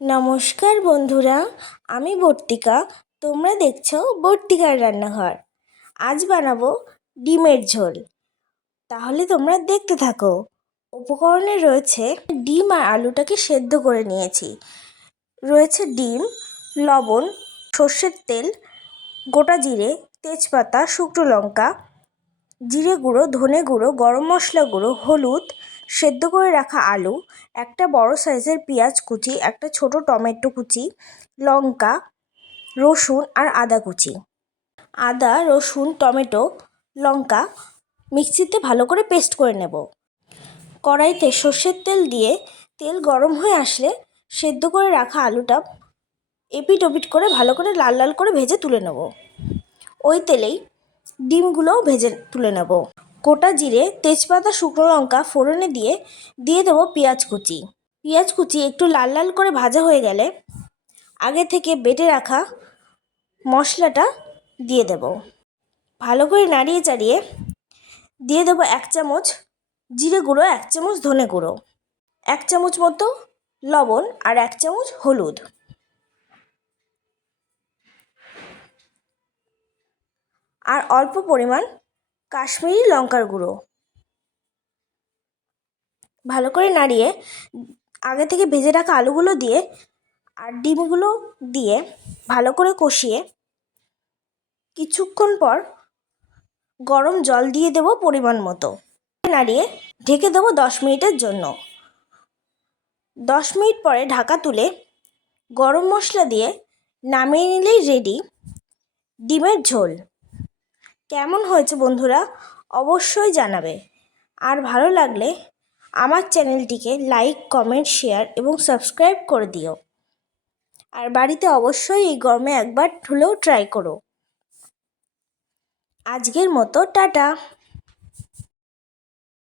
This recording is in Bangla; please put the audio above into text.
নমস্কার বন্ধুরা, আমি বর্তিকা। তোমরা দেখছো বর্তিকার রান্নাঘর। আজ বানাবো ডিমের ঝোল। তাহলে তোমরা দেখতে থাকো। উপকরণে রয়েছে ডিম আর আলুটাকে সেদ্ধ করে নিয়েছি। রয়েছে ডিম, লবণ, সর্ষের তেল, গোটা জিরে, তেজপাতা, শুকনো লঙ্কা, জিরে গুঁড়ো, ধনে গুঁড়ো, গরম মশলা গুঁড়ো, হলুদ, সেদ্ধ করে রাখা আলু, একটা বড় সাইজের পেঁয়াজ কুচি, একটা ছোট টমেটো কুচি, লঙ্কা, রসুন আর আদা কুচি। আদা, রসুন, টমেটো, লঙ্কা মিক্সিতে ভালো করে পেস্ট করে নেব। কড়াইতে সর্ষের তেল দিয়ে তেল গরম হয়ে আসলে সেদ্ধ করে রাখা আলুটা এপিট ওপিট করে ভালো করে লাল লাল করে ভেজে তুলে নেব। ওই তেলেই ডিমগুলোও ভেজে তুলে নেব। গোটা জিরে, তেজপাতা, শুকনো লঙ্কা ফোড়নে দিয়ে দেবো পেঁয়াজ কুচি। পেঁয়াজ কুচি একটু লাল লাল করে ভাজা হয়ে গেলে আগে থেকে বেটে রাখা মশলাটা দিয়ে দেব। ভালো করে নাড়িয়ে চাড়িয়ে দিয়ে দেবো 1 চামচ জিরে গুঁড়ো, 1 চামচ ধনে গুঁড়ো, 1 চামচ মতো লবণ আর 1 চামচ হলুদ আর অল্প পরিমাণ কাশ্মীরি লঙ্কার গুঁড়ো। ভালো করে নাড়িয়ে আগে থেকে ভেজে রাখা আলুগুলো দিয়ে আর ডিমগুলো দিয়ে ভালো করে কষিয়ে কিছুক্ষণ পর গরম জল দিয়ে দেবো পরিমাণ মতো। নাড়িয়ে ঢেকে দেবো 10 মিনিটের জন্য। 10 মিনিট পরে ঢাকা তুলে গরম মশলা দিয়ে নামিয়ে নিলেই রেডি ডিমের ঝোল। কেমন হয়েছে বন্ধুরা অবশ্যই জানাবে। আর ভালো লাগলে আমার চ্যানেলটিকে লাইক, কমেন্ট, শেয়ার এবং সাবস্ক্রাইব করে দিও। আর বাড়িতে অবশ্যই এই গরমে একবার হলেও ট্রাই করো। আজকের মতো টাটা।